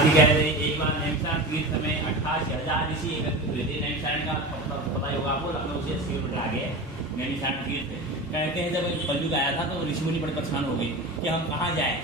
अभी कह रहे एक बार नैमिषारण्य तीर्थ में 88,000 ऋषि एकत्रित हुए थे। नैमिषारण्य का पता ही होगा आपको, लखनऊ से 80 किलोमीटर आगे है नैमिषारण्य तीर्थ। कहते हैं जब कलयुग आया था तो ऋषि मुनि बड़े परेशान हो गए कि हम कहाँ जाएं,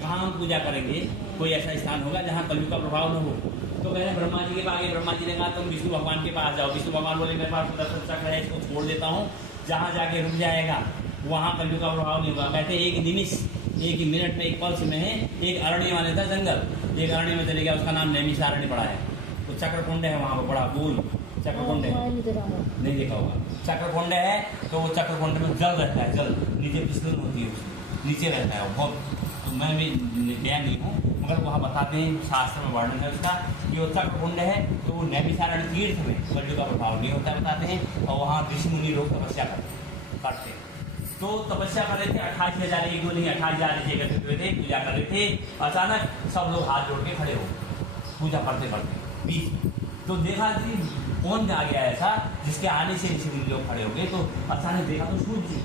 कहाँ हम पूजा करेंगे, कोई ऐसा स्थान होगा जहाँ कलयुग का प्रभाव न हो। तो कहते हैं ब्रह्मा जी के पास, ब्रह्मा जी ने कहा तुम विष्णु भगवान के पास जाओ। विष्णु भगवान बोले मेरे पास सुदर्शन चक्र है, इसको छोड़ देता हूँ, जहाँ जाके रुक जाएगा वहाँ कलयुग का प्रभाव नहीं होगा। कहते एक निमिष, एक ही मिनट में, एक पल्स में एक अरण्य माने था जंगल, एक अरण्य में चले गया, उसका नाम नैमिषारण्य पड़ा है। तो चक्रकुंड है वहाँ पर, बड़ा गोल चक्रकुंड है, नहीं देखा होगा। चक्रकुंड है तो वो चक्रकुंड में जल रहता है, जल नीचे फिसलन होती है, नीचे रहता है बहुत। तो मैं भी गया नहीं हूँ, मगर वहाँ बताते हैं, शास्त्र में वर्णन है उसका कि वो चक्रकुंड है तो वो नैमिषारण्य तीर्थ में कलयुग का प्रभाव नहीं होता बताते हैं। और वहाँ ऋषि मुनि लोग तपस्या करते हैं। तो तपस्या कर रहे थे, 88,000 एक दो नहीं 88,000 ऋषि एकत्रित हुए थे, पूजा कर रहे थे। अचानक सब लोग हाथ जोड़ के खड़े हो पूजा करते करते बीच में। तो देखा कि कौन आ गया ऐसा जिसके आने से ऋषि मुनि लोग खड़े हो गए। तो अचानक देखा तो सूर्य जी,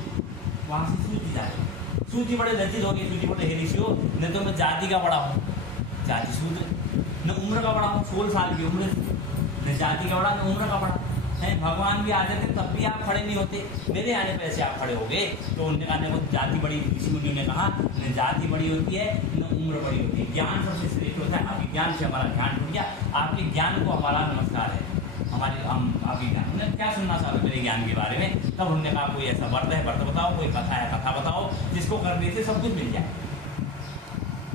वहाँ से सूर्य जी जा रहे। सूर्य जी बड़े लज्जित हो गए। सूर्य जी बोले हे ऋषियों, न तो मैं जाति का बड़ा हूँ, जाति सूर्य, न उम्र का बड़ा हूँ, 16 साल की उम्र, न जाति का बड़ा न उम्र का बड़ा है। भगवान भी आ जाते तब भी आप खड़े नहीं होते, मेरे आने पर ऐसे आप खड़े हो गए। तो उनने कहा वो जाति बड़ी, ऋषि मुनि ने कहा न जाति बड़ी होती है न उम्र बड़ी होती है, ज्ञान सबसे श्रेष्ठ होता है। आपके ज्ञान से हमारा ध्यान टूट गया, आपके ज्ञान को हमारा नमस्कार है। हमारे हम आपके ज्ञान, उन्हें क्या सुनना चाहते मेरे ज्ञान के बारे में। तब उन्होंने कहा कोई ऐसा व्रत है, व्रत बताओ, कोई कथा है, कथा बताओ, जिसको करने से सब कुछ मिल जाए।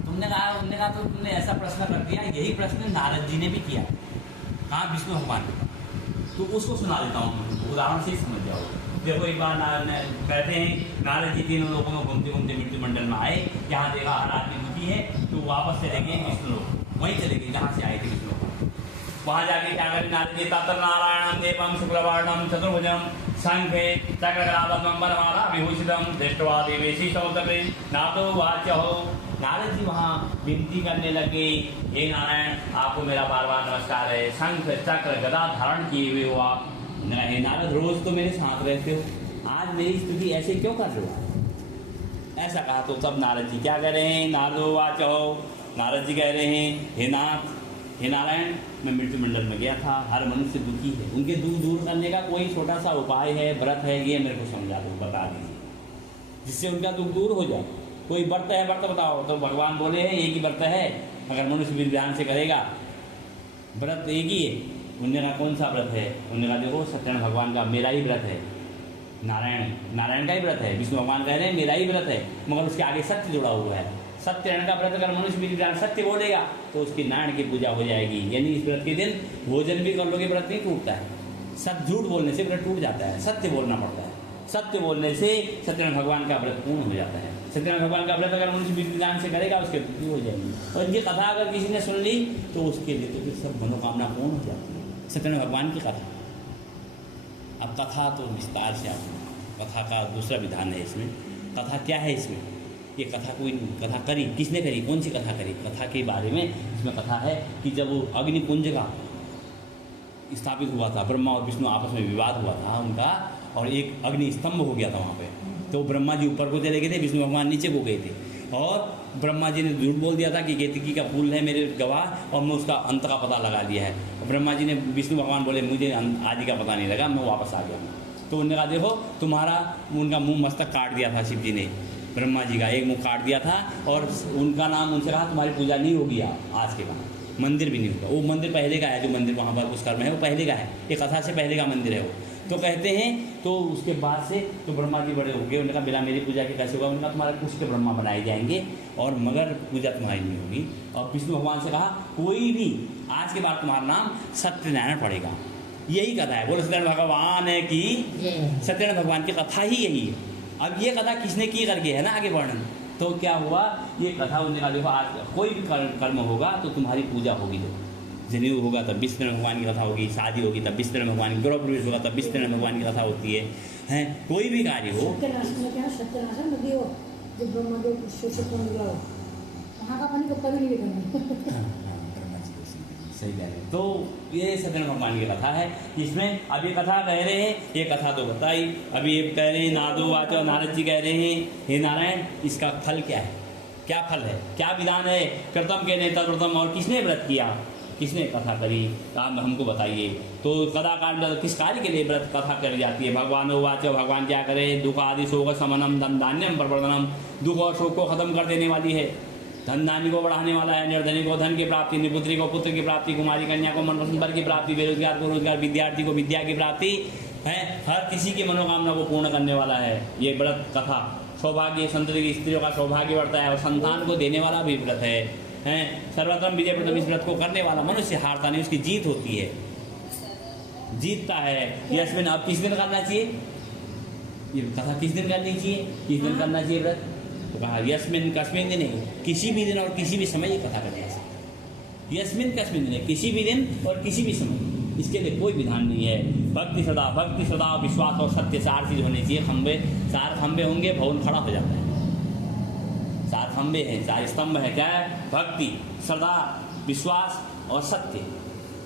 उनने कहा तो तुमने ऐसा प्रश्न कर दिया, यही प्रश्न नारद जी ने भी किया। कहाँ? विष्णु भगवान। तो उसको सुना देता हूँ, उदाहरण से ही समझ जाओ। देखो एक बार कहते हैं नारद जी तीनों लोगों में घूमते घूमते मृत्यु मंडल में आए। यहाँ देखा हर आदमी दुखी है, तो वापस चले गए विष्णु लोग, वहीं चले गए जहाँ से आए थे विष्णु। वहाँ जाके क्या करें, नारद जी तत्र नारायणम देवम शुक्लवर्णम चतुर्भुजम शंखे चक्रकलापद्मं वरमाला विभूषितम दृष्ट्वा देवेशी सौतके नातो वाच्य हो। नारद जी वहाँ विनती करने लगे, हे नारायण आपको मेरा बार बार नमस्कार है, शंख चक्र गदा धारण किए हुए हो आप। हे नारद रोज तो मेरे साथ रहते हो, आज मेरी स्तुति ऐसे क्यों कर रहे हो? ऐसा कहा तो तब नारद जी क्या कह रहे हैं, नारदो वाच हो। नारद जी कह रहे हैं हे नाथ, हे नारायण, मैं मृत्यु मंडल में गया था, हर मनुष्य दुखी है, उनके दुख दूर करने का कोई छोटा सा उपाय है, व्रत है, ये मेरे को समझा दो, बता दीजिए, जिससे उनका दुख दूर हो जाए। कोई व्रत है, व्रत बताओ। तो भगवान बोले हैं एक ही व्रत है, अगर मनुष्य भी ध्यान से करेगा, व्रत एक ही है। उन्होंने कहा कौन सा व्रत है? उन्होंने कहा देखो सत्यनारायण भगवान का मेरा ही व्रत है, नारायण का ही व्रत है। विष्णु भगवान कह रहे हैं मेरा ही व्रत है, मगर उसके आगे सत्य जुड़ा हुआ है। सत्यनारायण का व्रत अगर मनुष्य भी ध्यान सत्य बोलेगा तो उसकी नारायण की पूजा हो जाएगी। यानी इस व्रत के दिन भोजन भी कर लोगे, व्रत नहीं टूटता है। सत्य, झूठ बोलने से व्रत टूट जाता है, सत्य बोलना पड़ता है। सत्य बोलने से सत्यनारायण भगवान का व्रत पूर्ण हो जाता है। सत्यनारायण भगवान का व्रत अगर मनुष्य विधि विधान से करेगा उसके पूरी हो जाएगी। और इनकी कथा अगर किसी ने सुन ली तो उसके लिए तो फिर सब मनोकामना पूर्ण हो जाती है। सत्यनारायण भगवान की कथा। अब कथा तो विस्तार से आप, कथा का दूसरा विधान है इसमें। कथा क्या है इसमें? ये कथा कोई कथा करी, किसने करी, कौन सी कथा करी? कथा के बारे में इसमें कथा है कि जब वो अग्निकुंज का स्थापित हुआ था, ब्रह्मा और विष्णु आपस में विवाद हुआ था उनका, और एक अग्नि स्तंभ हो गया था वहाँ पे। तो ब्रह्मा जी ऊपर को चले गए थे, विष्णु भगवान नीचे को गए थे, और ब्रह्मा जी ने झूठ बोल दिया था कि केतकी का फूल है मेरे गवाह, और मैं उसका अंत का पता लगा लिया है। ब्रह्मा जी ने, विष्णु भगवान बोले मुझे आदि का पता नहीं लगा, मैं वापस आ गया। तो उन्होंने कहा देखो तुम्हारा, उनका मुँह मस्तक काट दिया था शिव जी ने, ब्रह्मा जी का एक मुँह काट दिया था, और उनका नाम, उनसे कहा तुम्हारी पूजा नहीं होगी आज के बाद, मंदिर भी नहीं होगा। वो मंदिर पहले का है, जो मंदिर वहाँ पर उस कर्म है वो पहले का है, ये कथा से पहले का मंदिर है वो। तो कहते हैं तो उसके बाद से तो ब्रह्मा जी बड़े हो गए। उन्होंने कहा बिना मेरी पूजा के कैसे होगा? उन्होंने कहा तुम्हारे कुछ के ब्रह्मा बनाए जाएंगे और मगर पूजा तुम्हारी नहीं होगी। और विष्णु भगवान से कहा कोई भी आज के बाद तुम्हारा नाम सत्यनारायण पड़ेगा। यही कथा है, बोलो सत्यनारायण भगवान है कि सत्यनारायण भगवान की कथा ही यही है। अब ये कथा किसने की करके है ना आगे वर्णन। तो क्या हुआ, ये कथा उन्होंने कहा देखो आज कोई भी कर्म होगा तो तुम्हारी पूजा होगी। जो जनेऊ होगा तब विष्णु भगवान की कथा होगी, शादी होगी तब विष्णु भगवान की, गृह प्रवेश होगा तब विष्णु भगवान की कथा होती है। हैं कोई भी कार्य हो, सत्यनारायण नदी हो जो ब्रह्मदेव शोषक वहाँ का पानी कभी नहीं बिगड़ना। सही कह रहे हैं। तो ये सत्यनारायण भगवान की कथा है। इसमें अब ये कथा कह रहे हैं, ये कथा तो बताई, अभी ये कह रहे हैं नारदो वाचो, नारद जी कह रहे हैं हे नारायण इसका फल क्या है? क्या फल है, क्या विधान है। कृतम के नेता कृतम, और किसने व्रत किया, किसने कथा करी, आप हमको बताइए। तो कदाकांड किस कार्य के लिए व्रत कथा करी जाती है। भगवान उवाच, भगवान क्या करे, दुख आदि शोक समनम धन धान्यम प्रवर्धनम, दुख और शोक को खत्म कर देने वाली है, धन धान्य को बढ़ाने वाला है, निर्धनी को धन की प्राप्ति, निपुत्री को पुत्र की प्राप्ति, कुमारी कन्या को मनपसंद वर की प्राप्ति, बेरोजगार को रोजगार, विद्यार्थी को विद्या की प्राप्ति है, हर किसी की मनोकामना को पूर्ण करने वाला है ये व्रत कथा। सौभाग्य, संतति की स्त्रियों का सौभाग्य बढ़ता है, और संतान को देने वाला भी व्रत है। सर्वप्रथम विजय प्रथम, इस व्रत को करने वाला मनुष्य हारता नहीं, उसकी जीत होती है, जीतता है। यशमिन, अब किस दिन करना चाहिए ये कथा, किस दिन करनी चाहिए, किस दिन करना चाहिए व्रत। तो कहा यस्मिन कस्मिन दिन, किसी भी दिन और किसी भी समय ये कथा करनी है। यस्मिन कस्मिन दिन, किसी भी दिन और किसी भी समय, इसके लिए कोई विधान नहीं है। भक्ति सदा विश्वास और सत्य, 4 चीज होनी चाहिए। खंबे, 4 खंबे होंगे, भवन खड़ा हो जाता है। 4 खंबे हैं, 4 स्तंभ है, क्या है, भक्ति, श्रद्धा, विश्वास और सत्य,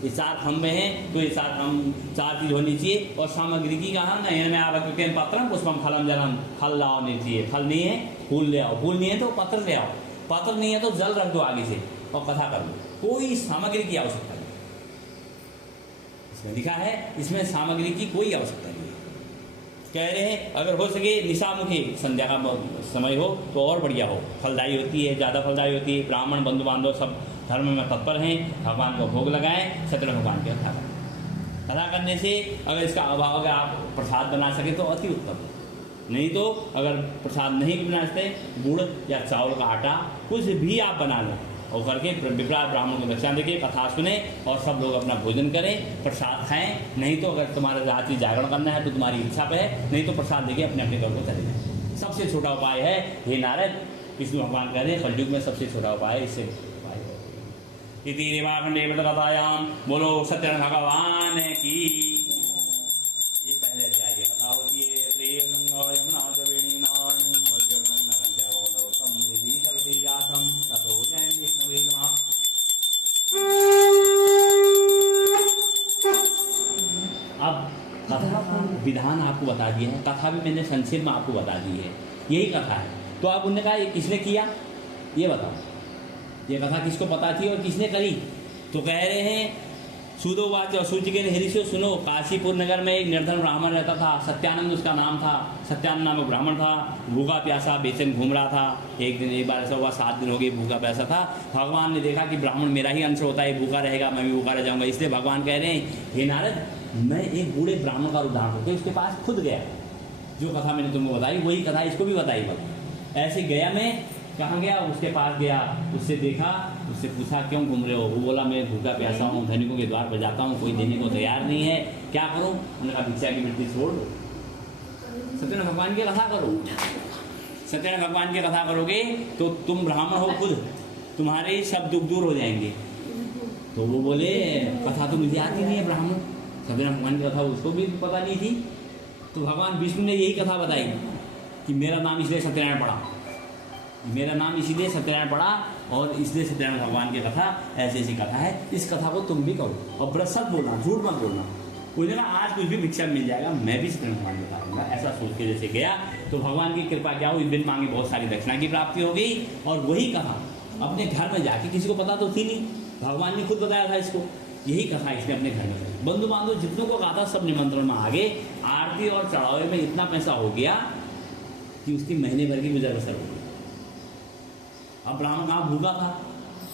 ये 4 खंबे हैं। तो ये 4 चीज होनी चाहिए। और सामग्री की कहा ना, इनमें आप पत्रम पुष्पम फलम जलम, फल लाओ नहीं चाहिए, फल नहीं है फूल ले आओ, फूल नहीं है तो पत्र ले आओ, पत्र नहीं है तो जल रख दो आगे से और कथा कर लो। कोई सामग्री की आवश्यकता नहीं, इसमें लिखा है, इसमें सामग्री की कोई आवश्यकता नहीं है। कह रहे हैं अगर हो सके निशामुखी, संध्या का समय हो तो और बढ़िया हो, फलदायी होती है, ज़्यादा फलदायी होती है। ब्राह्मण बंधु बांधव सब धर्म में तत्पर हैं, भगवान को भोग लगाएं, सत्यनारायण भगवान की कथा करें। कथा करने से अगर इसका अभाव, अगर आप प्रसाद बना सके तो अति उत्तम, नहीं तो अगर प्रसाद नहीं बना सकते, गुड़ या चावल का आटा कुछ भी आप बना लें और करके विप्राट ब्राह्मण को दक्षिणा देके कथा सुने और सब लोग अपना भोजन करें, प्रसाद खाएं। नहीं तो अगर तुम्हारा रात्रि जागरण करना है तो तुम्हारी इच्छा पे है, नहीं तो प्रसाद देके अपने अपने घर को चले जाए। सबसे छोटा उपाय है, हे नारद, विष्णु भगवान कह रहे हैं कलयुग में सबसे छोटा उपाय इससे उपाय है। इति रेवाखंडे व्रत कथायाम, बोलो सत्यनारायण भगवान की। ये पहले अध्याय की कथा होती है। श्री गंगा यमुना त्रिवेणी नारायण नमस्कृतं नरं चैव नरोत्तमं देवी सरस्वती व्यासं ततो जयं विष्णुवे नमः। अब कथा का विधान आपको बता दिया है, कथा भी मैंने संक्षेप में आपको बता दी है, यही कथा है। तो आप उन्होंने कहा ये किसने किया, ये बताओ, ये कथा किसको पता थी और किसने करी। तो कह रहे हैं सूदोवाच, सूची के ऋषियों सुनो, काशीपुर नगर में एक निर्धन ब्राह्मण रहता था, सत्यानंद उसका नाम था। सत्यानंद नामक ब्राह्मण था, भूखा प्यासा बेचैन घूम रहा था। एक बार ऐसा हुआ, 7 दिन हो गए भूखा प्यासा था। भगवान ने देखा कि ब्राह्मण मेरा ही अंश होता है, भूखा रहेगा, मैं भी भूखा रह जाऊंगा। इसलिए भगवान कह रहे हैं हे नारद, मैं एक बूढ़े ब्राह्मण का उदाहरण होकर उसके पास खुद गया। जो कथा मैंने तुमको बताई वही कथा इसको भी बताई। ऐसे गया, मैं कहाँ गया, उसके पास गया, उससे देखा, उससे पूछा क्यों घूम रहे हो। वो बोला मैं भूखा प्यासा हूँ, धनिकों के द्वार बजाता हूँ, कोई देने को तैयार नहीं है, क्या करूँ। उन्होंने कहा भिक्षा की वृत्ति छोड़ दो, सत्यनारायण भगवान की कथा करो। सत्यनारायण भगवान की कथा करोगे तो तुम ब्राह्मण हो खुद, तुम्हारे सब दुख दूर हो जाएंगे। तो वो बोले कथा तो मुझे आती नहीं है ब्राह्मण, सत्यनारायण भगवान की कथा उसको भी पता नहीं थी। तो भगवान विष्णु ने यही कथा बताई कि मेरा नाम इसलिए सत्यनारायण पड़ा, मेरा नाम इसीलिए सत्यनारायण पड़ा और इसलिए सत्यनारायण भगवान की कथा ऐसी ऐसी कथा है, इस कथा को तुम भी कहो और व्रत सत बोलना, झूठ मत बोलना। उन्होंने कहा आज कुछ भी भिक्षा मिल जाएगा, मैं भी सत्यनारायण भगवान बता दूंगा। ऐसा सोच के जैसे गया तो भगवान की कृपा क्या हुई, बिन मांगे बहुत सारी दक्षिणा की प्राप्ति हो गई। और वही कथा अपने घर में जाके, किसी को पता तो थी नहीं, भगवान ने खुद बताया था इसको, यही कथा इसने अपने घर में बंधु बांधव जितनों को कहा था सब निमंत्रण में आ गए। आरती और चढ़ावे में इतना पैसा हो गया कि उसकी महीने भर की गुजर बसर हो गई। अब ब्राह्मण कहाँ भूखा था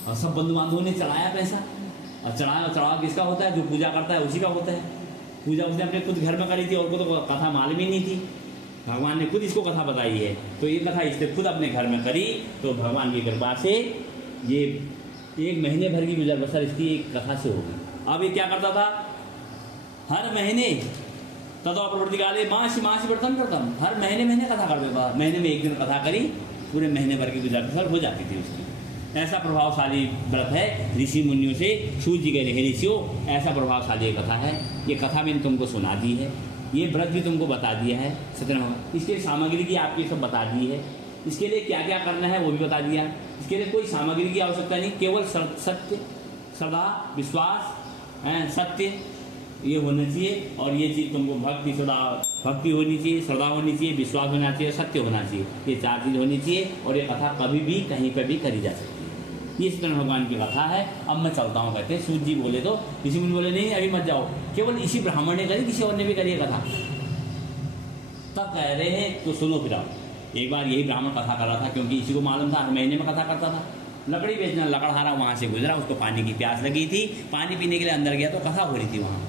और सब बंधु बांधवों ने चढ़ाया पैसा, और चढ़ावा किसका होता है, जो पूजा करता है उसी का होता है। पूजा उसने अपने खुद घर में करी थी और को तो कथा मालूम ही नहीं थी, भगवान ने खुद इसको कथा बताई है। तो ये कथा इसने खुद अपने घर में करी, तो भगवान की कृपा से ये 1 महीने भर की गुजर बसर इसकी एक कथा से होगी। अब ये क्या करता था, हर महीने तथा प्रवृत्ति काले मासी व्रतम करतम, हर महीने कथा कर देता था। महीने में 1 दिन कथा करी, पूरे महीने भर की गुजर बसर हो जाती थी उसकी। ऐसा प्रभावशाली व्रत है, ऋषि मुनियों से सूत जी कह रहे ऋषियों, ऐसा प्रभावशाली ये कथा है। ये कथा मैंने तुमको सुना दी है, ये व्रत भी तुमको बता दिया है सत्यनारायण, इसके सामग्री की आपकी सब बता दी है, इसके लिए क्या क्या करना है वो भी बता दिया। इसके लिए कोई सामग्री की आवश्यकता नहीं, केवल सत्य, श्रद्धा, विश्वास, सत्य, ये होना चाहिए। और ये चीज़ तुमको भक्ति होनी चाहिए, श्रद्धा होनी चाहिए, विश्वास होना चाहिए, सत्य होना चाहिए। ये 4 चीज़ होनी चाहिए और ये कथा कभी भी कहीं पर भी करी जा सकती है। ये सत्यनारायण भगवान की कथा है। अब मैं चलता हूँ, कहते हैं सूत जी बोले तो ऋषि मुनि बोले नहीं अभी मत जाओ, केवल इसी ब्राह्मण ने करी, किसी और ने भी करी कथा। तब कह रहे हैं तो सुनो फिर आप। एक बार यही ब्राह्मण कथा कर रहा था, क्योंकि इसी को मालूम था हर महीने में कथा करता था। लकड़ी बेचना, लकड़हारा वहाँ से गुजरा, उसको पानी की प्यास लगी थी, पानी पीने के लिए अंदर गया तो कथा हो रही थी वहाँ।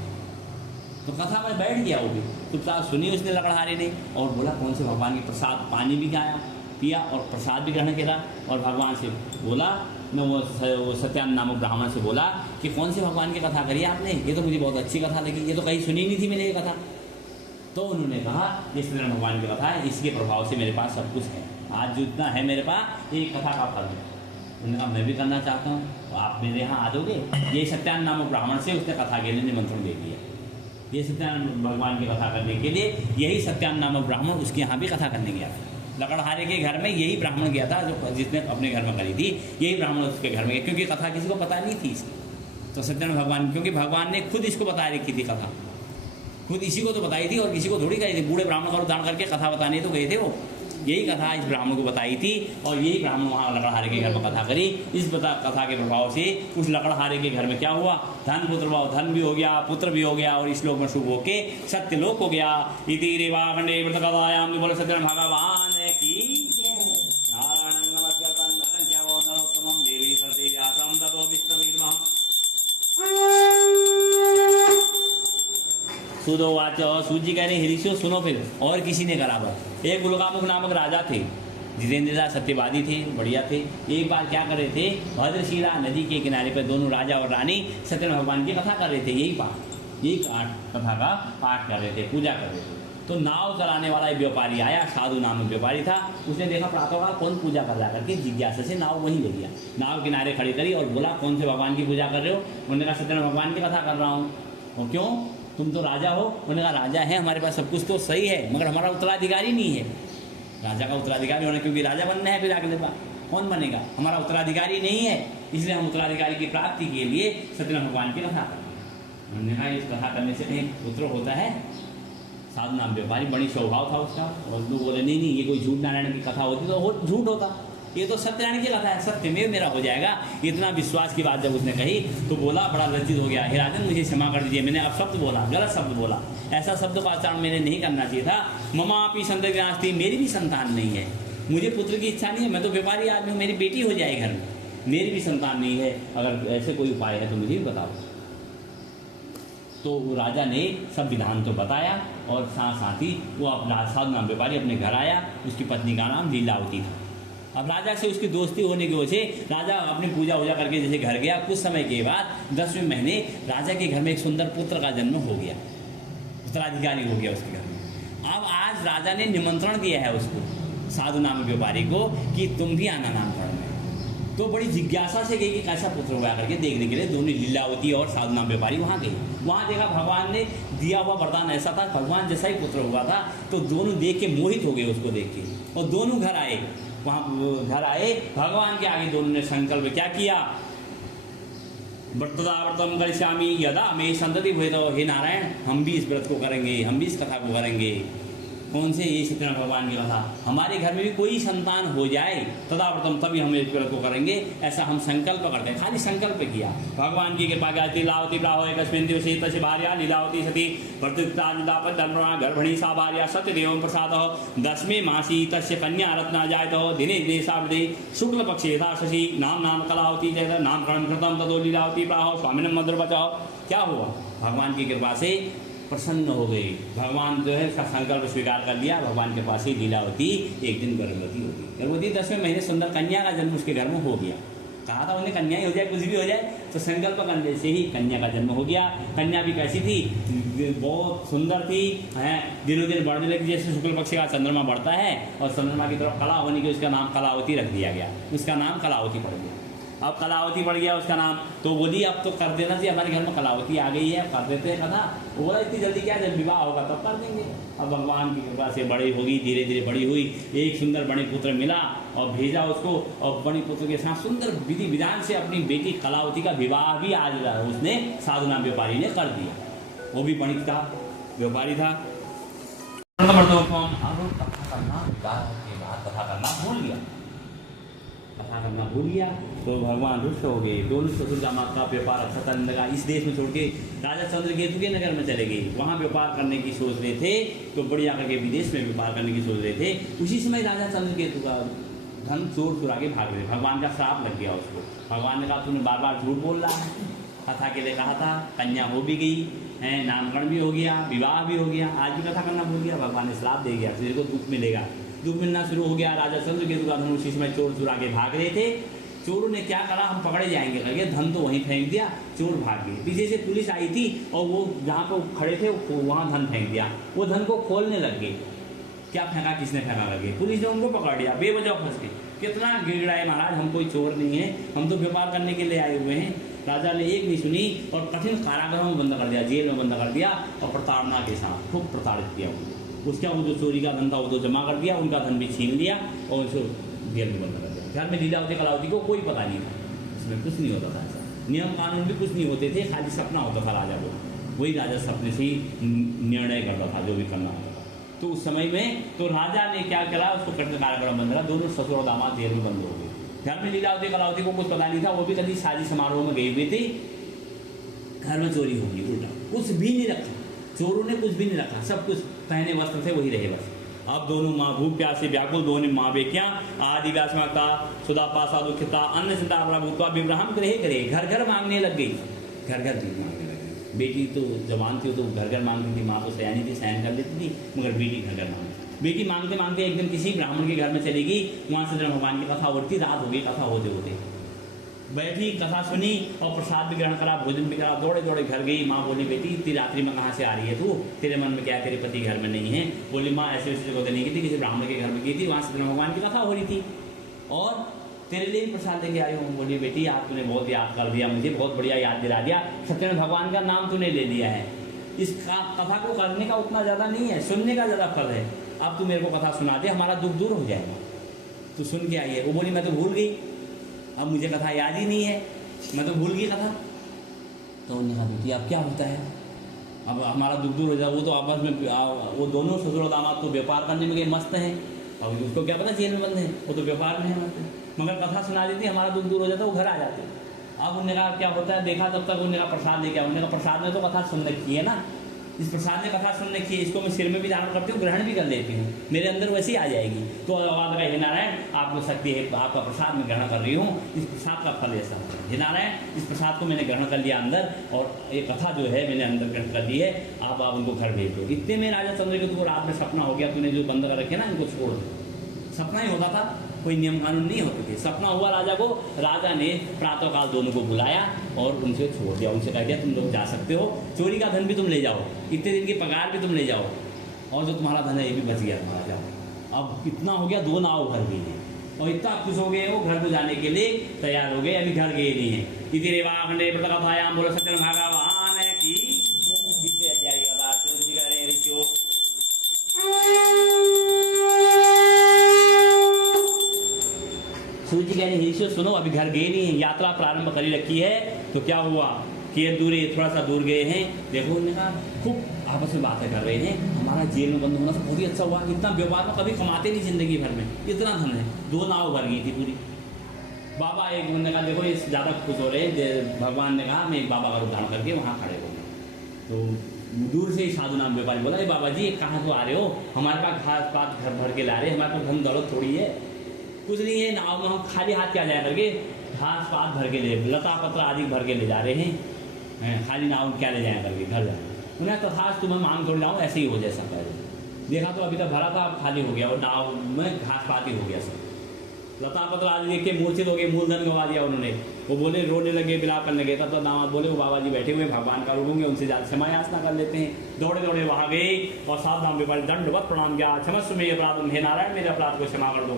तो कथा में बैठ गया वो भी, चुपचाप सुनी उसने लकड़हारे ने और बोला कौन से भगवान के प्रसाद, पानी भी खाया पिया और प्रसाद भी ग्रहण किया। और भगवान से बोला न, वो सत्यान नामक ब्राह्मण से बोला कि कौन से भगवान की कथा करी आपने, ये तो मुझे बहुत अच्छी कथा लगी, ये तो कहीं सुनी नहीं थी मैंने ये कथा। तो उन्होंने कहा ये सत्यनारायण भगवान की कथा है, इसके प्रभाव से मेरे पास सब कुछ है, आज जितना है मेरे पास ये कथा का फल है। उन्होंने कहा मैं भी करना चाहता हूँ, तो आप मेरे यहाँ आ जाओगे। ये सत्यान नामक ब्राह्मण से उसने कथा के लिए निमंत्रण दे दिया। ये सत्यान भगवान की कथा करने के लिए यही सत्यान नामक ब्राह्मण उसके यहाँ भी कथा करने गया था। लकड़हारे के घर में यही ब्राह्मण गया था जो जिसने अपने घर में करी थी, यही ब्राह्मण उसके घर में गया, क्योंकि कथा किसी को पता नहीं थी इसकी। तो सत्यान भगवान, क्योंकि भगवान ने खुद इसको बता रखी थी कथा, खुद इसी को तो बताई थी और किसी को थोड़ी कही थी। बूढ़े ब्राह्मण का दान करके कथा बताने तो गए थे वो, यही कथा इस ब्राह्मण को बताई थी और यही ब्राह्मण वहाँ लकड़हारे के घर में कथा करी। इस कथा के प्रभाव से उस लकड़हारे के घर में क्या हुआ, धन पुत्र भाव, धन भी हो गया, पुत्र भी हो गया और इस लोक में शुभ होके सत्य लोक हो गया। इति रेवाखंडे व्रतकथायां बोले सत्यनारायण भगवान की नारायणं नमस्कृतं नरं चैव नरोत्तमं देवी सरस्वती व्यासं ततो विष्णुर्महम्। सुदोवाच, सूत जी कह रहे हैं ऋषियों सुनो फिर, और किसी ने करा बस। एक उल्कामुख नामक राजा थे, जितेंद्र सत्यवादी थे, बढ़िया थे। एक बार क्या कर रहे थे, भद्रशिला नदी के किनारे पर दोनों राजा और रानी सत्यनारायण भगवान की कथा कर रहे थे, यही कथा का पाठ कर रहे थे, पूजा कर रहे थे। तो नाव चलाने वाला एक व्यापारी आया, साधु नामक व्यापारी था। उसने देखा प्रातःकाल कौन पूजा कर रहा, करके जिज्ञासा से नाव वहीं ले गया, नाव किनारे खड़ी करी और बोला कौन से भगवान की पूजा कर रहे हो। उन्होंने कहा सत्यनारायण भगवान की कथा कर रहा हूँ। और क्यों, तुम तो राजा हो। उन्होंने कहा राजा है, हमारे पास सब कुछ तो सही है, मगर हमारा उत्तराधिकारी नहीं है। राजा का उत्तराधिकारी होना, क्योंकि राजा बनना है, फिर अगले बार कौन बनेगा, हमारा उत्तराधिकारी नहीं है, इसलिए हम उत्तराधिकारी की प्राप्ति के लिए सत्यनारायण भगवान की कथा करें। उन्होंने कहा इस कथा करने से कहीं पुत्र होता है। साधु नाम व्यापारी, बड़ी स्वभाव था उसका। और लोग बोले नहीं नहीं, ये कोई झूठ नारायण की कथा होती तो झूठ होता, ये तो सत्यनारायण की कथा है, सत्य में मेरा हो जाएगा। इतना विश्वास की बात जब उसने कही तो बोला, बड़ा लज्जित हो गया, हे राजन मुझे क्षमा कर दीजिए, मैंने अब शब्द बोला, गलत शब्द बोला, ऐसा शब्द का उच्चारण मैंने नहीं करना चाहिए था। ममापि संतति नास्ति, मेरी भी संतान नहीं है, मुझे पुत्र की इच्छा नहीं है, मैं तो व्यापारी आदमी हूँ, मेरी बेटी हो जाए घर में, मेरी भी संतान नहीं है, अगर ऐसे कोई उपाय है तो मुझे भी बताओ। तो राजा ने सब विधान तो बताया और साथ साथ ही वो अपना साधु नाम व्यापारी अपने घर आया। उसकी पत्नी का नाम लीलावती था। अब राजा से उसकी दोस्ती होने की वजह से राजा अपनी पूजा वूजा करके जैसे घर गया, कुछ समय के बाद 10वें महीने राजा के घर में एक सुंदर पुत्र का जन्म हो गया, उत्तराधिकारी हो गया उसके घर में। अब आज राजा ने निमंत्रण दिया है उसको, साधु नाम व्यापारी को, कि तुम भी आना नामकरण में। तो बड़ी जिज्ञासा से गई कि कैसा पुत्र हुआ करके देखने के लिए दोनों लीलावती और साधु नाम व्यापारी वहाँ गई। वहाँ देखा भगवान ने दिया हुआ वरदान ऐसा था, भगवान जैसा ही पुत्र हुआ था। तो दोनों देख के मोहित हो गए उसको देख के, और दोनों घर आए। वहाँ घर आए, भगवान के आगे दोनों ने संकल्प क्या किया, व्रतम करिष्यामि यदा मे संतति भवेत्, हे नारायण हम भी इस व्रत को करेंगे, हम भी इस कथा को करेंगे। कौन से, ये सत्यनारायण भगवान की कथा, हमारे घर में भी कोई संतान हो जाए तदा व्रतम, तभी हम इस व्रत को करेंगे, ऐसा हम संकल्प करते हैं। खाली संकल्प किया, भगवान की कृपा क्या। लीलावती प्राहो एकस्मिन् दिवसे तस्य भार्या लीलावती सती गर्भिणी सा भार्या सत्यदेवं प्रसादः 10वें मासी तस्य कन्या रत्ना जायतः दिने दिने सावधि शुक्ल पक्षे यथा शशि नाम कलावती जय नामकरण कृतम ततो लीलावती प्राहो स्वामिनं मधुरवचः। क्या हुआ, भगवान की कृपा से प्रसन्न हो गई, भगवान जो है उसका संकल्प स्वीकार कर लिया। भगवान के पास ही लीलावती एक दिन गर्भवती हो गई। गर्भवती 10वें महीने सुंदर कन्या का जन्म उसके घर में हो गया। कहा था उन्हें कन्या ही हो जाए, कुछ भी हो जाए, तो संकल्प करने से ही कन्या का जन्म हो गया। कन्या भी कैसी थी, बहुत सुंदर थी, हैं, दिनों दिन बढ़ने लगी, जैसे शुक्ल पक्ष का चंद्रमा बढ़ता है और चंद्रमा की तरफ कला होने के उसका नाम कलावती रख दिया गया, उसका नाम कलावती पड़ गया। अब कलावती पड़ गया उसका नाम, तो बोली अब तो कर देना चाहिए, हमारे घर में कलावती आ गई है, कर देते हैं कथा। वो बोला इतनी जल्दी क्या, जब विवाह होगा तब कर देंगे। अब भगवान की कृपा से बड़ी होगी, धीरे धीरे बड़ी हुई, एक सुंदर बड़ी पुत्र मिला और भेजा उसको, और बड़ी पुत्र के साथ सुंदर विधि विधान से अपनी बेटी कलावती का विवाह भी आज उसने साधु नाम व्यापारी ने कर दिया। वो भी वणिक था, व्यापारी था। कथा करना के बाद कथा करना भूल गया, कथा करना भूल गया तो भगवान रुष्ट हो गए। दोनों ससुर दामाद का व्यापार अच्छा चलने लगा। इस देश में छोड़ के राजा चंद्रकेतु के नगर में चले गए, वहाँ व्यापार करने की सोच रहे थे, तो बढ़िया करके विदेश में व्यापार करने की सोच रहे थे। उसी समय राजा चंद्रकेतु का धन चोर चुरा के भाग रहे, भगवान का श्राप लग गया उसको। भगवान ने कहा तूने बार बार झूठ बोल रहा है, कथा के लिए कहा था, कन्या हो भी गई है, नामकरण भी हो गया, विवाह भी हो गया, आज भी कथा करना भूल गया, भगवान ने श्राप दे गया, तेरे को दुख मिलेगा। दुख मिलना शुरू हो गया। राजा चंद्रकेतु का धन उसी समय चोर चुरा के भाग रहे थे। चोरों ने क्या करा, हम पकड़े जाएंगे करके धन तो वहीं फेंक दिया, चोर भाग गए। पीछे से पुलिस आई थी और वो जहाँ पे खड़े थे वहाँ धन फेंक दिया। वो धन को खोलने लग गए, क्या फेंका, किसने फेंका लगे, पुलिस ने उनको पकड़ लिया बेवजह फंस के। कितना गिड़गिड़ाए, महाराज हम कोई चोर नहीं है, हम तो व्यापार करने के लिए आए हुए हैं। राजा ने एक नहीं सुनी और कठिन कारागृह में बंद कर दिया, जेल में बंद कर दिया और प्रताड़ना के साथ खूब प्रताड़ित किया उनको। उसका वो जो चोरी का धन था वो तो जमा कर दिया, उनका धन भी छीन लिया और उसको जेल में बंद कर दिया। घर में लीलावती कलावती को कोई पता नहीं था, इसमें कुछ नहीं होता था, ऐसा नियम कानून भी कुछ नहीं होते थे, खाली सपना होता था राजा को। वही राजा सपने से ही निर्णय करता था जो भी करना होता था। तो उस समय में तो राजा ने क्या करा, उसको कठिन कारागृह में बंद करा, दोनों ससुर और दामाद जेल में बंद हो गए। घर में लीलावती कलावती को कुछ पता नहीं था, वो भी कभी शादी समारोह में गई हुई थी। घर में चोरी होगी, उल्टा कुछ भी नहीं रखा, चोरों ने कुछ भी नहीं रखा, सब कुछ पहने वस्त्र थे वही रहे बस। अब दोनों माँ भूख प्यास से व्याकुल, दोनों माँ बेटियाँ आदि व्यासमता सुधा पासा दुखिता अन्न चिंता भूतवा विब्रहम ग्रहे करे, घर घर मांगने लग गई, घर घर भी मांगने लग गई। बेटी तो जवान थी तो घर घर मांगती थी, माँ तो सयानी थी, सहन कर लेती थी, मगर बेटी घर घर मांगती। बेटी मांगते मांगते एक दिन किसी ब्राह्मण के घर में चली गई, वहाँ से भगवान की कथा उठती, रात हो गई, कथा होते होते बैठी, कथा सुनी और प्रसाद भी ग्रहण करा, भोजन भी करा, दौड़े दौड़े घर गई। माँ बोली बेटी इतनी रात्रि में कहाँ से आ रही है तू, तेरे मन में क्या है, तेरे पति घर में नहीं है। बोली माँ ऐसे वैसे जगह नहीं की थी, किसी ब्राह्मण के घर में गई थी, वहाँ से भगवान की कथा हो रही थी और तेरे लिए प्रसाद लेके आई हूँ। बोली बेटी आप तूने बहुत याद कर दिया, मुझे बहुत बढ़िया याद दिला दिया, सत्य में भगवान का नाम तूने ले लिया है। इस कथा को करने का उतना ज़्यादा नहीं है, सुनने का ज़्यादा फल है। अब तू मेरे को कथा सुना दे, हमारा दुख दूर हो जाएगा, तू सुन के आई है। वो बोली मैं तो भूल गई, अब मुझे कथा याद ही नहीं है, मैं तो भूल गई कथा। तो उन्होंने कहा बेटी अब क्या होता है, अब हमारा दुख दूर हो जाए। वो तो आपस में वो दोनों ससुर दामाद तो व्यापार करने में गए, मस्त हैं, अब उसको क्या पता जेल में बंद है, वो तो व्यापार में है मस्त है। मगर कथा सुना देती, हमारा दुख दूर हो जाता, वो घर आ जाते। अब उन्होंने कहा क्या होता है, देखा तब तक उन्होंने कहा प्रसाद लेके आओ। उन्होंने कहा प्रसाद में तो कथा सुन रखी है ना, इस प्रसाद ने कथा सुन रखी है, इसको मैं सिर में भी धारण करती हूँ, ग्रहण भी कर लेती हूँ, मेरे अंदर वैसे ही आ जाएगी। तो आवाज रहा हे नारायण आपको शक्ति है, आपका प्रसाद मैं ग्रहण कर रही हूँ, इस प्रसाद का फल ऐसा है। हे नारायण इस प्रसाद को मैंने ग्रहण कर लिया अंदर, और ये कथा जो है मैंने अंदर ग्रहण कर ली है, आप उनको घर भेज दो। इतने में राजा चंद्रकेतु को रात में सपना हो गया, तूने जो बंद कर रखे ना इनको छोड़ दो। सपना ही होता था, कोई नियम कानून नहीं होते थे। सपना हुआ राजा को, राजा ने प्रातःकाल दोनों को बुलाया और उनसे छोड़ दिया, उनसे कह दिया तुम लोग जा सकते हो, चोरी का धन भी तुम ले जाओ, इतने दिन की पगार भी तुम ले जाओ, और जो तुम्हारा धन है ये भी बच गया तुम्हारा, जाओ। अब कितना हो गया, 2 नाव भर गई है और इतना खुश हो गए वो, घर को जाने के लिए तैयार हो गए, अभी घर गए नहीं है। इति रेवाखंडे व्रतकथायां बोलो सत्यम भगवान की सूर्य जी कह रहे ऋषियों सुनो, अभी घर गए नहीं है, यात्रा प्रारंभ करी रखी है। तो क्या हुआ कि दूर थोड़ा सा दूर गए हैं, देखो उन्होंने कहा खूब आपस में बातें कर रहे हैं, हमारा जेल में बंद होना से बहुत ही अच्छा हुआ, इतना व्यापार में कभी कमाते नहीं जिंदगी भर में, इतना धन है। 2 नाव भर गई थी पूरी। बाबा एक उन्होंने कहा देखो ये ज़्यादा खुश हो रहे, भगवान ने कहा मैं एक बाबा का रूप धारण करके वहाँ खड़े हो गए। तो दूर से ही साधु नाम व्यापारी बोला ये बाबा जी कहाँ तो आ रहे हो, हमारे पास घास पात घर भर के ला रहे, हमारे पास धन दौलत थोड़ी है, कुछ नहीं है, नाव में हम खाली हाथ क्या जाया करके घास पात भर के ले, लता पत्र आदि भर के ले जा रहे हैं, खाली नाव क्या ले जाया करके घर जाए। उन्हें तथास तुम्हें मांग थोड़ी लाऊँ, ऐसे ही हो जैसा पहले देखा तो अभी तक भरा था, अब खाली हो गया और नाव में घास पात ही हो गया सब। लता पत्र आदि देख के मूर्छित हो गए, मूलधन गवा दिया उन्होंने। वो बोले रोने लगे, विलाप करने लगे, तब तो दामाद बोले वो बाबा जी बैठे हुए भगवान का रूप होंगे, उनसे ज़्यादा क्षमा याचना कर लेते हैं। दौड़े दौड़े वहाँ गए और सावधान व्यापारी दंडवत प्रणाम किया, क्षमस्व में अपराध, हे नारायण मेरे अपराध को क्षमा कर दो।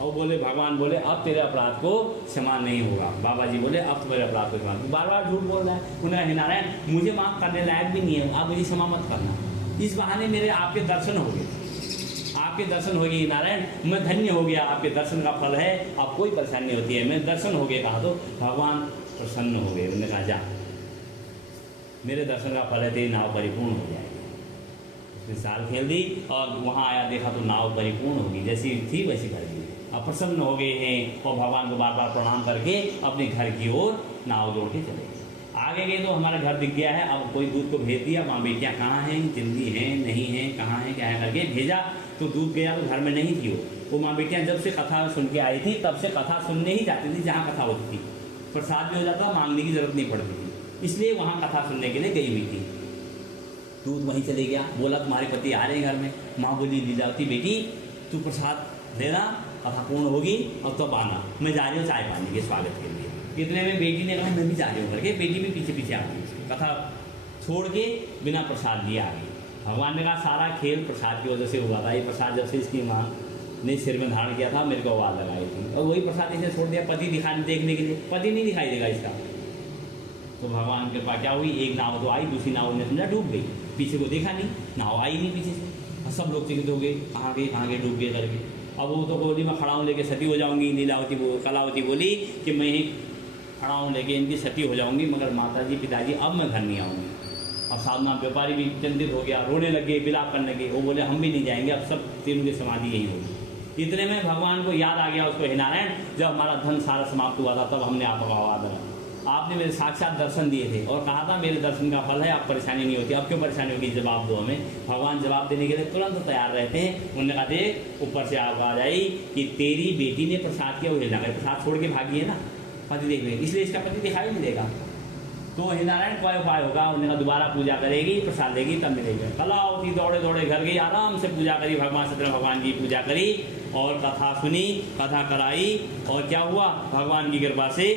और बोले भगवान बोले अब तेरे अपराध को क्षमा नहीं होगा। बाबा जी बोले अब तुम्हारे अपराध को क्षमा, बार बार झूठ बोल रहा है। उन्हें हे नारायण मुझे माफ़ करने लायक भी नहीं है, आप मुझे क्षमा मत करना, इस बहाने मेरे आपके दर्शन हो गए, आपके दर्शन हो गए नारायण, मैं धन्य हो गया, आपके दर्शन का फल है, अब कोई परेशानी नहीं होती है, मैं दर्शन हो गए। कहा तो भगवान प्रसन्न हो गए, उन्होंने कहा जा मेरे दर्शन का फल है तेरी नाव परिपूर्ण हो जाएगी। उसने साल खेल दी और वहाँ आया, देखा तो नाव परिपूर्ण होगी, जैसी थी वैसी कर दी। अब प्रसन्न हो गए हैं और भगवान को बार बार प्रणाम करके अपने घर की ओर नाव जोड़ के चले गए। आगे गए तो हमारा घर दिख गया है। अब कोई दूध को भेज दिया, माँ बेटियाँ कहाँ हैं, जिंदगी हैं नहीं हैं, कहाँ हैं क्या है करके भेजा। तो दूध गया तो घर में नहीं थी वो माँ बेटियाँ जब से कथा सुन के आई थी तब से कथा सुनने ही जाती थी जहाँ कथा होती थी। प्रसाद भी हो जाता, मांगने की जरूरत नहीं पड़ती थी, इसलिए वहाँ कथा सुनने के लिए गई हुई थी। दूध वहीं चले गया, बोला तुम्हारे पति आ रहे हैं घर में। माँ बोली लीलावती बेटी तू प्रसाद लेना, कथा पूर्ण होगी और तब आना, मैं जा रही हूँ चाय पानी के स्वागत के लिए। इतने में बेटी ने कहा मैं भी जा रही हूँ करके बेटी भी पीछे पीछे आ गई, कथा छोड़ के बिना प्रसाद लिए आ गई। भगवान ने कहा सारा खेल प्रसाद की वजह से हुआ था। ये प्रसाद जब से इसकी माँ ने सिर में धारण किया था मेरे को आवाज़ लगाई थी, और वही प्रसाद इसे छोड़ दिया पति दिखाने देखने के लिए। पति नहीं दिखाई देगा इसका। तो भगवान की कृपा क्या हुई, एक नाव तो आई, दूसरी नाव ने समझा डूब गई, पीछे को देखा नहीं, नाव आई नहीं पीछे से। और सब लोग चिंतित हो गए, कहाँ गए डूब गए करके। अब वो तो बोली मैं खड़ा हूँ लेके सती हो जाऊँगी। लीलावती कलावती बोली कि मैं ही खड़ा हूँ लेके इनकी सती हो जाऊँगी, मगर माताजी पिताजी अब मैं घर नहीं आऊँगी। अब साधुनाथ व्यापारी भी चिंतित हो गया, रोने लगे, विलाप करने लगे। वो बोले हम भी नहीं जाएंगे, अब सब तीनों की समाधि यही होगी। इतने में भगवान को याद आ गया उसको, हे नारायण जब हमारा धन सारा समाप्त हुआ था तब हमने आपका आवाज लगा, आपने मेरे साक्षात दर्शन दिए थे और कहा था मेरे दर्शन का फल है, आप परेशानी नहीं होती। अब क्यों परेशानी होगी, जवाब दो हमें। भगवान जवाब देने के लिए तुरंत तैयार रहते हैं। उन्होंने कहा देख ऊपर से आवाज आई कि तेरी बेटी ने प्रसाद किया, वो हिलना कर प्रसाद छोड़ के भागी है ना, पति देख रहे, इसलिए इसका पति दिखाई नहीं देगा। तो हे नारायण कोई उपाय होगा। उन्होंने कहा दोबारा पूजा करेगी, प्रसाद लेगी तब मिलेगा। कलावती दौड़े दौड़े घर गई, आराम से पूजा करी, भगवान सत्यनारायण भगवान की पूजा करी और कथा सुनी, कथा कराई। और क्या हुआ, भगवान की कृपा से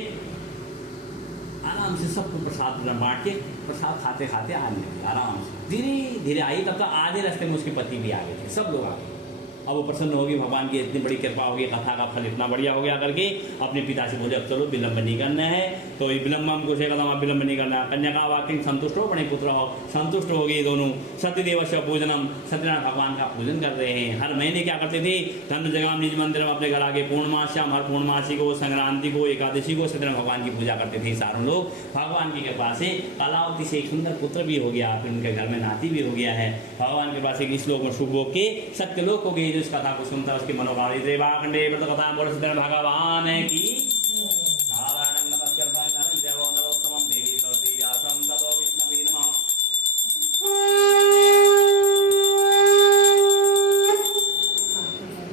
आराम से सबको प्रसाद बांट के प्रसाद खाते खाते आने लगी आराम से, धीरे धीरे आई। तब तक आधे रास्ते में उसके पति भी आ गए थे, सब लोग आ गए। अब वो प्रसन्न होगी, भगवान की इतनी बड़ी कृपा होगी, कथा का फल इतना बढ़िया हो गया करके अपने पिता से बोले अब चलो विलंब नहीं करना है। तो विलंब हमको विलंब नहीं करना। कन्या का वाक्य संतुष्ट हो, बड़े पुत्र हो, संतुष्ट हो गए दोनों। सत्यदेव से पूजनम, सत्यनारायण भगवान का पूजन कर रहे हैं। हर महीने क्या करते थे, धन जगह निज मंदिर में अपने घर आगे पूर्णमास्याम, हर पूर्णमासी को, संक्रांति को, एकादशी को सत्यनारायण भगवान की पूजा करते थे सारों लोग। भगवान की कृपा से कलावती से एक सुंदर पुत्र भी हो गया, फिर उनके घर में नाती भी हो गया है। भगवान की कृपा से इस लोग में शुभ हो के सत्य लोग हो गए। जो इस कथा को सुनता उसकी मनोकामना देवाखंडे व्रत कथा बोल सत्यनारायण भगवान की नारायण नमस्कार नारायण जय नरोत्तमं देवी सर्वव्यासं ततो विष्णवे नमः।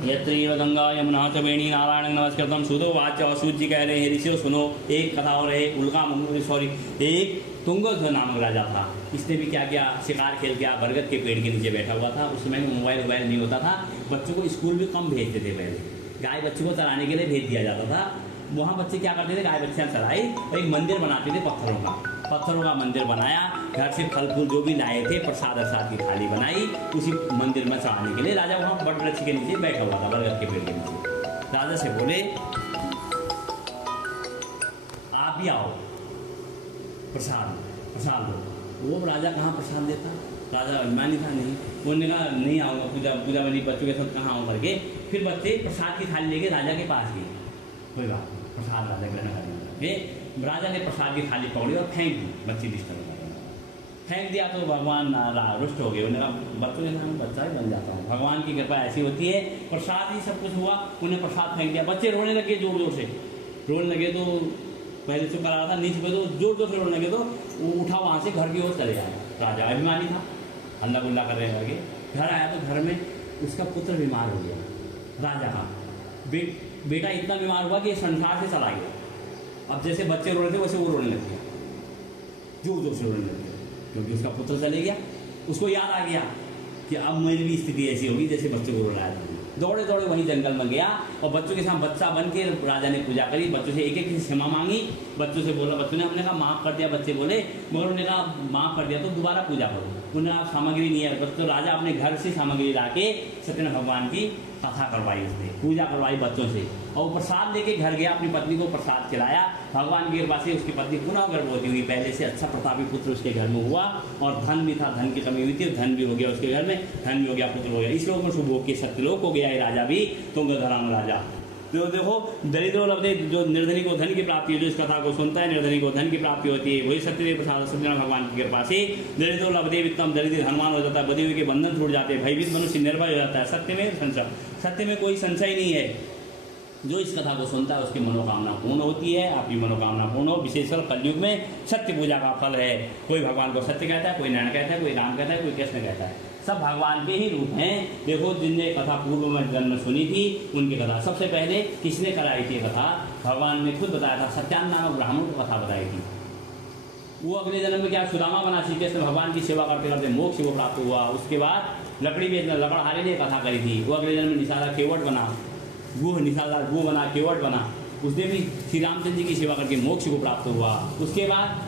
यत्रैव गंगा यमुना च वेणी नारायण नमस्कृतं सुदो वाच। सूत जी कह रहे हैं ऋषियों सुनो, एक कथा और है। एक तुंगध्वज नामक राजा था। इसने भी क्या किया, शिकार खेल किया, बरगद के पेड़ के नीचे बैठा हुआ था। उस समय मोबाइल नहीं होता था, बच्चों को स्कूल भी कम भेजते थे। पहले गाय बच्चों को चराने के लिए भेज दिया जाता था। वहाँ बच्चे क्या करते थे, गाय बच्चियाँ चराई और एक मंदिर बनाते थे पत्थरों का मंदिर बनाया। घर से फल फूल जो भी लाए थे, प्रसाद की थाली बनाई, उसी मंदिर में चढ़ाने के लिए राजा वहाँ बट वृक्ष के नीचे बैठा हुआ था, बरगद के पेड़ के नीचे। राजा से बोले आप भी आओ प्रसाद दो। वो राजा कहाँ प्रसाद देता, राजा अभिमानी था नहीं। उन्होंने कहा नहीं आऊँगा, पूजा वाली बच्चों के साथ कहाँ आऊँ करके। फिर बच्चे प्रसाद की थाली लेके राजा के पास गए। कोई बात प्रसाद राजा ग्रहण करने, राजा ने प्रसाद की थाली पकड़ी और फेंक दी। बच्चे डिस्टर्ब फेंक दिया तो भगवान रुष्ट हो गए। उन्होंने कहा बच्चों के सामने बच्चा ही बन जाता हूँ। भगवान की कृपा ऐसी होती है, प्रसाद ही सब कुछ हुआ। उन्हें प्रसाद फेंक दिया, बच्चे रोने लगे, जोर जोर से रोने लगे। तो पहले चुप करा था, नीचे पे तो जोर जोर से रोने लगे। तो वो उठा, वहाँ से घर की ओर चले आया। राजा अभिमानी था, हल्ला गुल्ला करने लगे। घर आया तो घर में उसका पुत्र बीमार हो गया। राजा का बेटा इतना बीमार हुआ कि संसार से चला गया। अब जैसे बच्चे रो रहे थे वैसे वो रोने लग गया, जोर जोर से रोने लग गया, क्योंकि उसका पुत्र चले गया। उसको याद आ गया कि अब मेरी भी स्थिति ऐसी होगी जैसे बच्चों को रुलाया था। दौड़े दौड़े वहीं जंगल में गया और बच्चों के साथ बच्चा बन के राजा ने पूजा करी। बच्चों से एक एक क्षमा मांगी। बच्चों से बोला, बच्चों ने हमने कहा माफ़ कर दिया। बच्चे बोले, मगर उन्होंने कहा माफ़ कर दिया तो दोबारा पूजा करो। उन्होंने कहा सामग्री नहीं है। तो राजा अपने घर से सामग्री ला के सत्यनारायण भगवान की कथा करवाई, उसने पूजा करवाई बच्चों से। और वो प्रसाद लेके घर गया, अपनी पत्नी को प्रसाद खिलाया। भगवान की कृपा से उसकी पत्नी पुनः गर्भवती हुई। पहले से अच्छा प्रतापी पुत्र उसके घर में हुआ और धन भी था, धन की कमी हुई थी, धन भी हो गया उसके घर में, धन भी हो गया, पुत्र हो गया। इस लोग में शुभ हो के सत्यलोक हो गया। ये राजा भी तुंगध्वज राजा तो देखो दरिद्रो लभते, जो निर्धनी को धन की प्राप्ति, जो इस कथा को सुनता है निर्धनी को धन की प्राप्ति होती है। वही सत्यदेव प्रसाद सत्यनारायण भगवान की कृपा से दरिद्रो लभते वित्तम, दरिद्र धनवान हो जाता है, बदी हुई के बंधन छूट जाते हैं, भयभीत मनुष्य निर्भय हो जाता है। सत्य में संशय, सत्य में कोई संशय नहीं है। जो इस कथा को सुनता है उसकी मनोकामना पूर्ण होती है। आपकी मनोकामना पूर्ण हो। विशेषकर कलयुग में सत्य पूजा का फल है। कोई भगवान को सत्य कहता है, कोई नारायण कहता है, कोई राम कहता है, कोई कृष्ण कहता है, सब भगवान के ही रूप हैं। देखो जिनने कथा पूर्व में जन्म सुनी थी उनकी कथा सबसे पहले किसने कराई थी कथा? भगवान ने खुद बताया था। सत्यान नामक ब्राह्मण को कथा बताई थी। वो अगले जन्म में क्या सुदामा बना, श्री कृष्ण भगवान की सेवा करते करते मोक्ष को प्राप्त हुआ। उसके बाद लकड़ी बेचना लकड़हारे ने कथा करी थी। वो अगले जन्म में निषादा केवट बना, वो निषादा वो बना, केवट बना। उसने भी श्री रामचंद्र जी की सेवा करके मोक्ष को प्राप्त हुआ। उसके बाद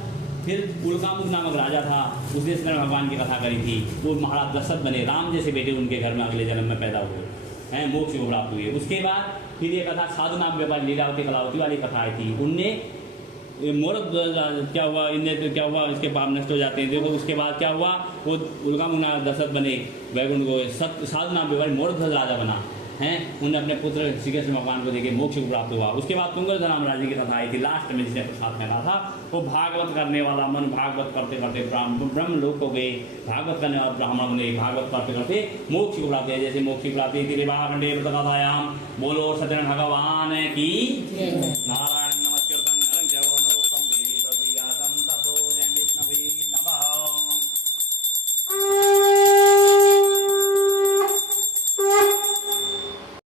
फिर उल्कामुख नामक राजा था, उसने कृष्ण भगवान की कथा करी थी। वो महाराज दशरथ बने, राम जैसे बेटे उनके घर में अगले जन्म में पैदा हुए हैं, मोक्ष को प्राप्त हुए। उसके बाद फिर ये कथा साधु नाम व्यापारी लीलावती कलावती वाली कथा आई थी। उनने मोरत क्या हुआ, इनने तो क्या हुआ, इसके पाप नष्ट हो जाते हैं। देखो उसके बाद क्या हुआ, वो उल्कामुख नाम दशरथ बने, वैकुंठ को साधु नाम व्यापारी मोरध्वज राजा बना हैं। उन्हें अपने पुत्र श्री कृष्ण भगवान को देके मोक्ष को प्राप्त हुआ। उसके बाद तुंगरधर नाम राजा की कथा आई थी लास्ट में, जिसने प्रसाद में कहा था। वो भागवत करने वाला मन भागवत करते करते ब्रह्म लोक को गए। भागवत करने वाला ब्राह्मण बने, भागवत करते करते मोक्ष को प्राप्त है। जैसे मोक्ष की प्राप्ति थी। बोलो सत्यनारायण भगवान की नारायण।